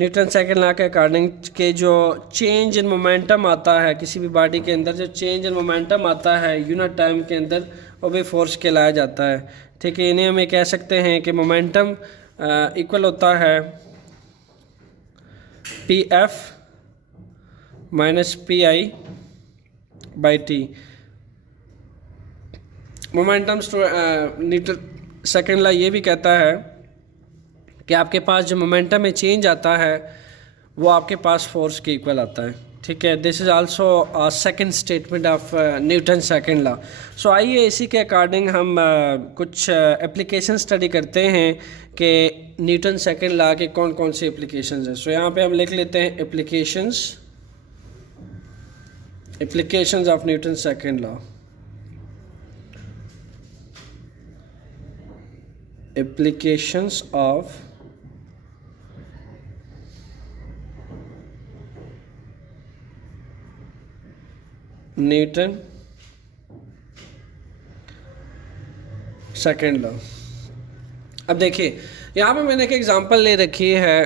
न्यूटन सेकंड लॉ के अकॉर्डिंग के जो चेंज इन मोमेंटम आता है किसी भी बॉडी के अंदर, जो चेंज इन मोमेंटम आता है यूनिट टाइम के अंदर, वो भी फोर्स कहलाया जाता है, ठीक है। इन्हें हम कह सकते हैं कि मोमेंटम इक्वल होता है P F minus P I by T. Momentum Newton second law ये भी कहता है कि आपके पास जो मोमेंटम में चेंज आता है वो आपके पास फोर्स के इक्वल आता है, ठीक है। This is also second statement of Newton second law. So आइए इसी के अकॉर्डिंग हम कुछ एप्लीकेशन स्टडी करते हैं कि न्यूटन सेकंड लॉ के कौन कौन सी एप्लीकेशंस हैं। सो यहाँ पे हम लिख लेते हैं applications of Newton second law. Applications of Newton second law. अब देखिए यहाँ पे मैंने एक एग्जांपल ले रखी है।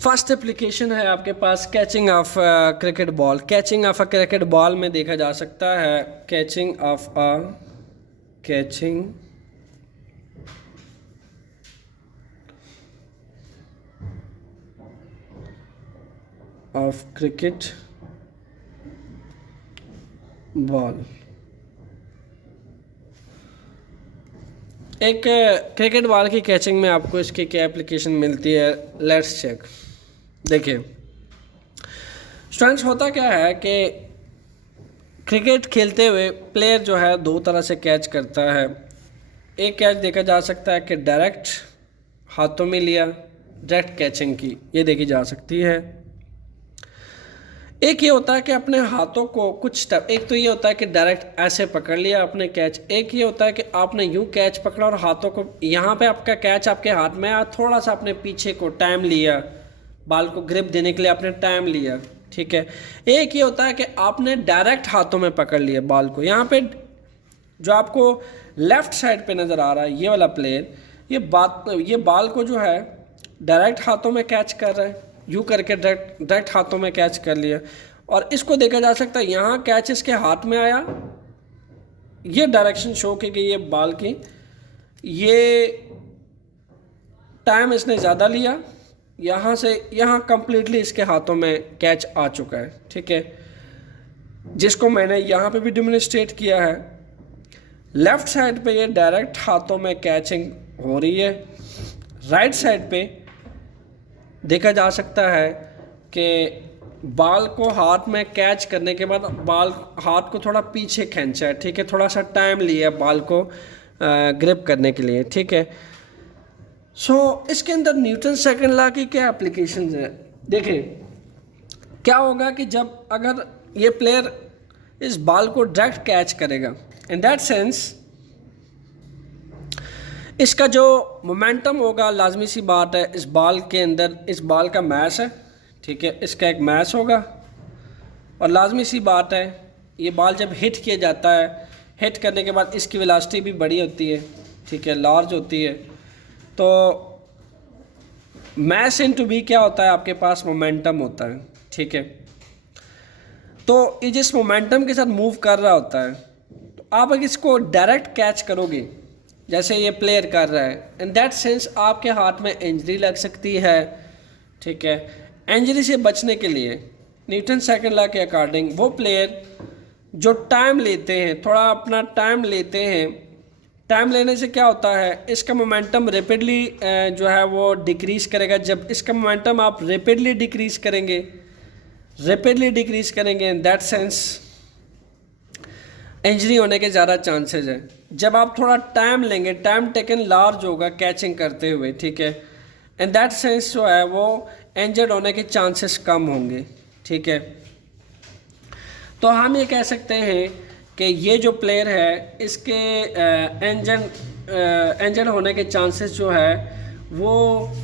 फर्स्ट एप्लीकेशन है आपके पास catching of cricket ball. Catching of a cricket ball में देखा जा सकता है कैचिंग ऑफ क्रिकेट बॉल। एक क्रिकेट बॉल की कैचिंग में आपको इसकी क्या एप्लीकेशन मिलती है, लेट्स चेक। देखिए स्टूडेंट्स, होता क्या है कि क्रिकेट खेलते हुए प्लेयर जो है दो तरह से कैच करता है। एक कैच देखा जा सकता है कि डायरेक्ट हाथों में लिया, डायरेक्ट कैचिंग की, ये देखी जा सकती है। एक ये होता है कि अपने हाथों को कुछ स्टेप, एक तो ये होता है कि डायरेक्ट ऐसे पकड़ लिया आपने कैच, एक ये होता है कि आपने यूं कैच पकड़ा और हाथों को यहाँ पे आपका कैच आपके हाथ में, थोड़ा सा अपने पीछे को टाइम लिया, बॉल को ग्रिप देने के लिए आपने टाइम लिया, ठीक है। एक ये होता है कि आपने डायरेक्ट हाथों में पकड़ लिया बॉल को। यहाँ पे जो आपको लेफ्ट साइड पे नज़र आ रहा है ये वाला प्लेयर, ये बॉल को जो है डायरेक्ट हाथों में कैच कर रहा है, यूँ करके डायरेक्ट हाथों में कैच कर लिया। और इसको देखा जा सकता है यहाँ कैच इसके हाथ में आया, ये डायरेक्शन शो की गई है बॉल की, ये टाइम इसने ज़्यादा लिया, यहाँ से यहाँ कंप्लीटली इसके हाथों में कैच आ चुका है, ठीक है, जिसको मैंने यहाँ पे भी डेमोन्स्ट्रेट किया है। लेफ़्ट साइड पे ये डायरेक्ट हाथों में कैचिंग हो रही है, राइट साइड पे देखा जा सकता है कि बॉल को हाथ में कैच करने के बाद बॉल हाथ को थोड़ा पीछे खींचा है, ठीक है, थोड़ा सा टाइम लिया बॉल को ग्रिप करने के लिए, ठीक है। सो इसके अंदर न्यूटन सेकंड लॉ की क्या एप्लीकेशंस है। देखिए क्या होगा कि जब अगर ये प्लेयर इस बॉल को डायरेक्ट कैच करेगा, इन दैट सेंस इसका जो मोमेंटम होगा, लाजमी सी बात है, इस बॉल के अंदर इस बॉल का मैस है, ठीक है, इसका एक मैस होगा, और लाजमी सी बात है ये बॉल जब हिट किया जाता है, हिट करने के बाद इसकी वेलोसिटी भी बड़ी होती है, ठीक है, लार्ज होती है। तो मैस इनटू बी क्या होता है, आपके पास मोमेंटम होता है, ठीक है। तो ये जिस मोमेंटम के साथ मूव कर रहा होता है, तो आप अगर इसको डायरेक्ट कैच करोगे जैसे ये प्लेयर कर रहा है, इन दैट सेंस आपके हाथ में इंजरी लग सकती है, ठीक है। इंजरी से बचने के लिए न्यूटन सेकंड लॉ के अकॉर्डिंग वो प्लेयर जो टाइम लेते हैं, थोड़ा अपना टाइम लेते हैं, टाइम लेने से क्या होता है, इसका मोमेंटम रैपिडली जो है वो डिक्रीज़ करेगा। जब इसका मोमेंटम आप रैपिडली डिक्रीज़ करेंगे इन दैट सेंस इंजरी होने के ज़्यादा चांसेस है। जब आप थोड़ा टाइम लेंगे, टाइम टेकन लार्ज होगा कैचिंग करते हुए, ठीक है, इन दैट सेंस जो है वो इंजर्ड होने के चांसेस कम होंगे, ठीक है। तो हम ये कह सकते हैं कि ये जो प्लेयर है इसके इंजर्ड होने के चांसेस जो है वो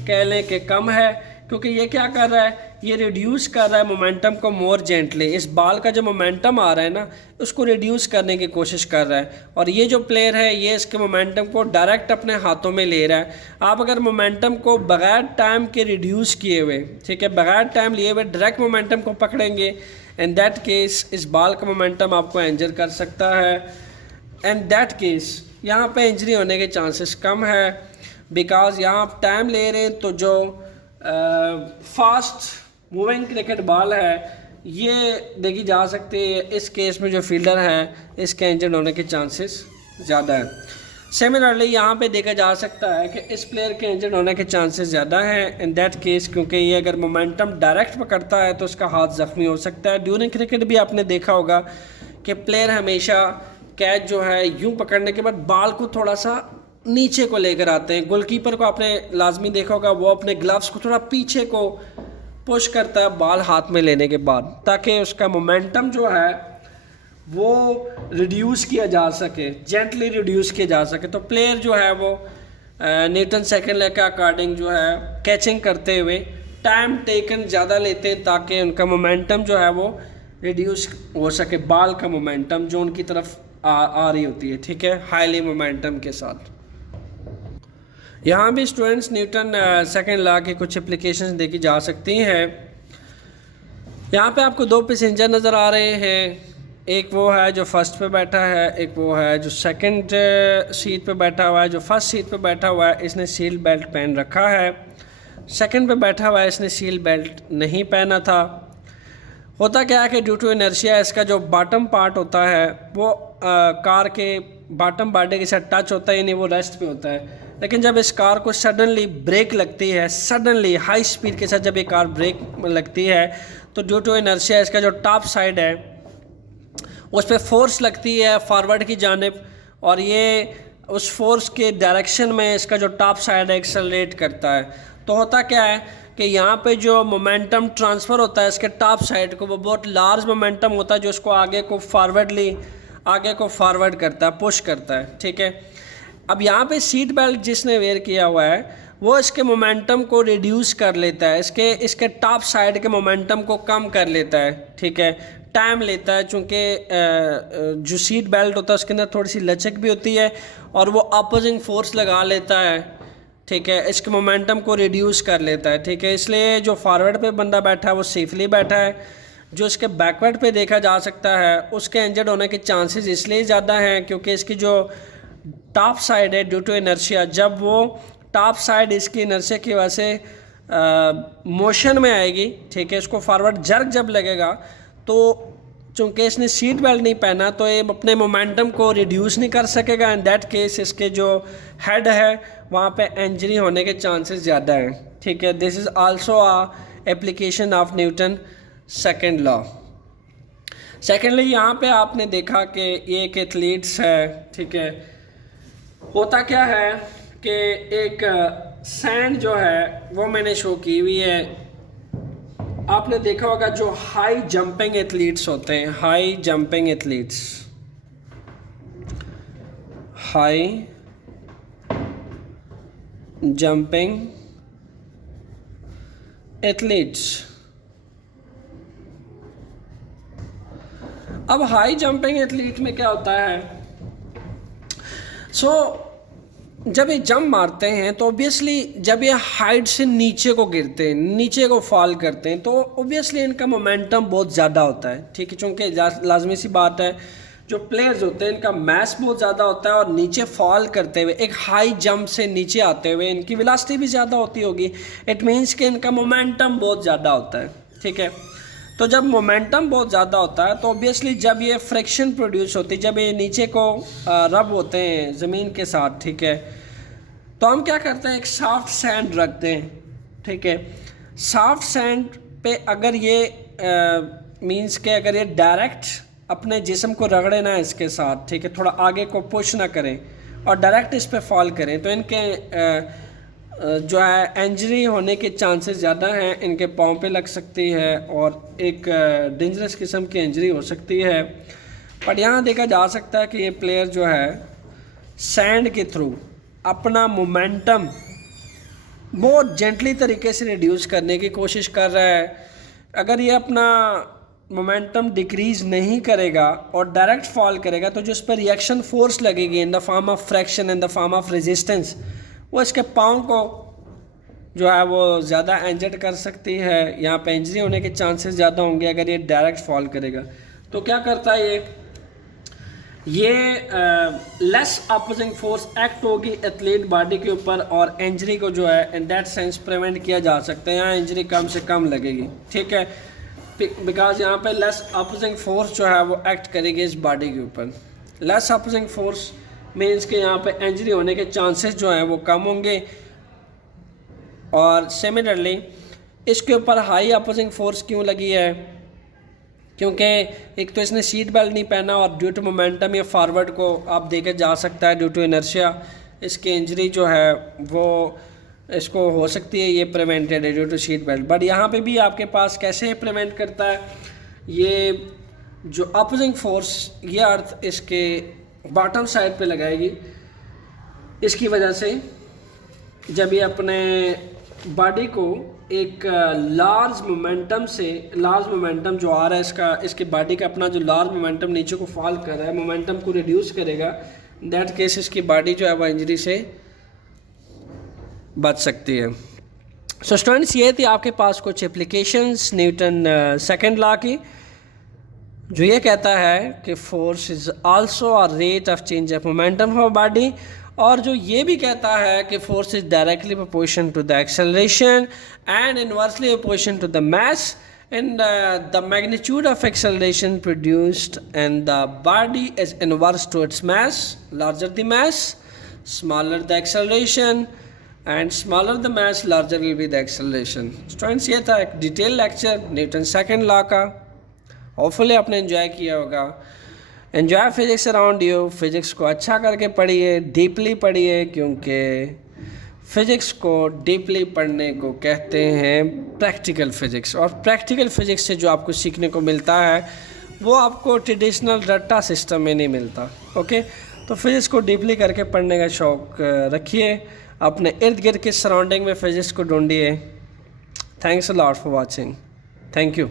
कह लें कि कम है, क्योंकि ये क्या कर रहा है, ये रिड्यूस कर रहा है मोमेंटम को मोर जेंटली। इस बॉल का जो मोमेंटम आ रहा है ना, उसको रिड्यूस करने की कोशिश कर रहा है। और ये जो प्लेयर है ये इसके मोमेंटम को डायरेक्ट अपने हाथों में ले रहा है। आप अगर मोमेंटम को बगैर टाइम के रिड्यूस किए हुए, ठीक है, बगैर टाइम लिए हुए डायरेक्ट मोमेंटम को पकड़ेंगे, इन दैट केस इस बॉल का मोमेंटम आपको इंजर कर सकता है। इन दैट केस यहाँ पे इंजरी होने के चांसेस कम है, बिकॉज यहाँ आप टाइम ले रहे हैं। तो जो फास्ट मूविंग क्रिकेट बॉल है ये देखी जा सकती है, इस केस में जो फील्डर है इसके इंजर्ड होने के चांसेस ज़्यादा है। सिमिलरली यहाँ पे देखा जा सकता है कि इस प्लेयर के इंजर्ड होने के चांसेस ज़्यादा हैं इन दैट केस, क्योंकि ये अगर मोमेंटम डायरेक्ट पकड़ता है तो उसका हाथ ज़ख्मी हो सकता है। ड्यूरिंग क्रिकेट भी आपने देखा होगा कि प्लेयर हमेशा कैच जो है यूँ पकड़ने के बाद बॉल को थोड़ा सा नीचे को लेकर आते हैं। गोलकीपर को आपने लाजमी देखा होगा, वो अपने ग्लव्स को थोड़ा पीछे को पुश करता है बॉल हाथ में लेने के बाद, ताकि उसका मोमेंटम जो है वो रिड्यूस किया जा सके, जेंटली रिड्यूस किया जा सके। तो प्लेयर जो है वो न्यूटन सेकंड लॉ के अकॉर्डिंग जो है कैचिंग करते हुए टाइम टेकन ज़्यादा लेते हैं, ताकि उनका मोमेंटम जो है वो रिड्यूस हो सके, बॉल का मोमेंटम जो उनकी तरफ आ रही होती है, ठीक है, हाईली मोमेंटम के साथ। यहाँ भी स्टूडेंट्स न्यूटन सेकंड लॉ की कुछ एप्लीकेशंस देखी जा सकती हैं। यहाँ पे आपको दो पैसेंजर नज़र आ रहे हैं, एक वो है जो फर्स्ट पे बैठा है, एक वो है जो सेकंड सीट पे बैठा हुआ है। जो फर्स्ट सीट पे बैठा हुआ है इसने सील बेल्ट पहन रखा है, सेकंड पे बैठा हुआ है इसने सील बेल्ट नहीं पहना था। होता क्या है कि ड्यू टू इनर्शिया इसका जो बॉटम पार्ट होता है वो कार के बॉटम बॉडी के साथ टच होता है, यानी वो रेस्ट पे होता है। लेकिन जब इस कार को सडनली ब्रेक लगती है, सडनली हाई स्पीड के साथ जब ये कार ब्रेक लगती है, तो ड्यू टू इनर्शिया इसका जो टॉप साइड है उस पर फोर्स लगती है फॉरवर्ड की जानिब, और ये उस फोर्स के डायरेक्शन में इसका जो टॉप साइड है एक्सेलरेट करता है। तो होता क्या है कि यहाँ पे जो मोमेंटम ट्रांसफ़र होता है इसके टॉप साइड को, वो बहुत लार्ज मोमेंटम होता है जो उसको आगे को फॉरवर्ड करता है, पुश करता है, ठीक है। अब यहाँ पे सीट बेल्ट जिसने वेयर किया हुआ है वो इसके मोमेंटम को रिड्यूस कर लेता है, इसके टॉप साइड के मोमेंटम को कम कर लेता है, ठीक है। टाइम लेता है, चूँकि जो सीट बेल्ट होता है उसके अंदर थोड़ी सी लचक भी होती है और वो अपोजिंग फोर्स लगा लेता है, ठीक है, इसके मोमेंटम को रिड्यूस कर लेता है, ठीक है। इसलिए जो फॉरवर्ड पे बंदा बैठा है वो सेफली बैठा है, जो इसके बैकवर्ड पे देखा जा सकता है उसके इंजर्ड होने के चांसेस इसलिए ज़्यादा हैं क्योंकि इसकी जो टॉप साइड है ड्यू टू इनर्शिया, जब वो टॉप साइड इसकी इनर्शिया की वजह से मोशन में आएगी, ठीक है, इसको फॉरवर्ड जर्क जब लगेगा तो चूँकि इसने सीट बेल्ट नहीं पहना तो ये अपने मोमेंटम को रिड्यूस नहीं कर सकेगा। इन दैट केस इसके जो हेड है वहाँ पे इंजरी होने के चांसेस ज़्यादा हैं, ठीक है। This is also a application of Newton second law. Secondly यहाँ पे आपने देखा कि ये एक एथलीट्स है, ठीक है। होता क्या है कि एक सैंड जो है वो मैंने शो की हुई है, आपने देखा होगा जो हाई जंपिंग एथलीट्स होते हैं, हाई जंपिंग एथलीट्स। अब हाई जंपिंग एथलीट में क्या होता है, जब ये जंप मारते हैं तो ऑब्वियसली जब ये हाइट से नीचे को गिरते हैं, नीचे को फॉल करते हैं, तो ऑब्वियसली इनका मोमेंटम बहुत ज़्यादा होता है, ठीक है, चूँकि लाजमी सी बात है जो प्लेयर्स होते हैं इनका मास बहुत ज़्यादा होता है और नीचे फॉल करते हुए एक हाई जंप से नीचे आते हुए इनकी वेलोसिटी भी ज़्यादा होती होगी। इट मीन्स कि इनका मोमेंटम बहुत ज़्यादा होता है, ठीक है। तो जब मोमेंटम बहुत ज़्यादा होता है तो ऑब्वियसली जब ये फ्रिक्शन प्रोड्यूस होती है, जब ये नीचे को रब होते हैं ज़मीन के साथ, ठीक है, तो हम क्या करते हैं, एक सॉफ्ट सैंड रखते हैं, ठीक है। सॉफ्ट सैंड पे अगर ये मींस के अगर ये डायरेक्ट अपने जिस्म को रगड़े ना इसके साथ, ठीक है, थोड़ा आगे को पुश ना करें और डायरेक्ट इस पे फॉल करें, तो इनके जो है इंजरी होने के चांसेस ज़्यादा हैं। इनके पाँव पे लग सकती है और एक डेंजरस किस्म की इंजरी हो सकती है। पर यहाँ देखा जा सकता है कि ये प्लेयर जो है सैंड के थ्रू अपना मोमेंटम बहुत जेंटली तरीके से रिड्यूस करने की कोशिश कर रहा है। अगर ये अपना मोमेंटम डिक्रीज़ नहीं करेगा और डायरेक्ट फॉल करेगा तो जो उस पर रिएक्शन फोर्स लगेगी in the form of fraction, in the form of resistance, वो इसके पाँव को जो है वो ज़्यादा इंजर्ड कर सकती है। यहाँ पे इंजरी होने के चांसेस ज़्यादा होंगे अगर ये डायरेक्ट फॉल करेगा। तो क्या करता है ये लेस अपोजिंग फोर्स एक्ट होगी एथलीट बॉडी के ऊपर और इंजरी को जो है इन दैट सेंस प्रिवेंट किया जा सकता है। यहाँ इंजरी कम से कम लगेगी, ठीक है, बिकॉज यहाँ पे लेस अपोजिंग फोर्स जो है वो एक्ट करेगी इस बॉडी के ऊपर। लेस अपोजिंग फोर्स मीन्स के यहाँ पे इंजरी होने के चांसेस जो हैं वो कम होंगे। और सिमिलरली इसके ऊपर हाई अपोजिंग फोर्स क्यों लगी है, क्योंकि एक तो इसने सीट बेल्ट नहीं पहना और ड्यू टू मोमेंटम ये फॉरवर्ड को आप देके जा सकता है, ड्यू टू इनर्शिया इसकी इंजरी जो है वो इसको हो सकती है, ये प्रिवेंटेड है due to seat belt. But यहाँ पे भी आपके पास कैसे प्रिवेंट करता है, ये जो अपोजिंग फोर्स ये अर्थ इसके बॉटम साइड पे लगाएगी। इसकी वजह से जब ये अपने बॉडी को एक लार्ज मोमेंटम जो आ रहा है इसके बॉडी का अपना जो लार्ज मोमेंटम नीचे को फॉल कर रहा है, मोमेंटम को रिड्यूस करेगा। दैट केस इसकी बॉडी जो है वो इंजरी से बच सकती है। सो स्टूडेंट्स, ये थी आपके पास कुछ एप्लीकेशंस न्यूटन सेकंड लॉ की, जो ये कहता है कि force is also a rate of change of momentum of body, और जो ये भी कहता है कि force is directly proportion to the acceleration and inversely proportion to the mass and the magnitude of acceleration produced and the body is inverse to its mass. Larger the mass, smaller the acceleration, and smaller the mass, larger will be the acceleration. Students, ये था एक detail lecture Newton second law का। Hopefully आपने enjoy किया होगा। Enjoy physics around you. Physics को अच्छा करके पढ़िए, डीपली पढ़िए, क्योंकि फिज़िक्स को डीपली पढ़ने को कहते हैं प्रैक्टिकल फ़िज़िक्स। और प्रैक्टिकल फ़िज़िक्स से जो आपको सीखने को मिलता है वो आपको ट्रेडिशनल रट्टा सिस्टम में नहीं मिलता। ओके, तो फिज़िक्स को डीपली करके पढ़ने का शौक़ रखिए, अपने इर्द गिर्द के सराउंडिंग में फ़िज़िक्स को ढूंढिए। Thanks a lot for watching. Thank you.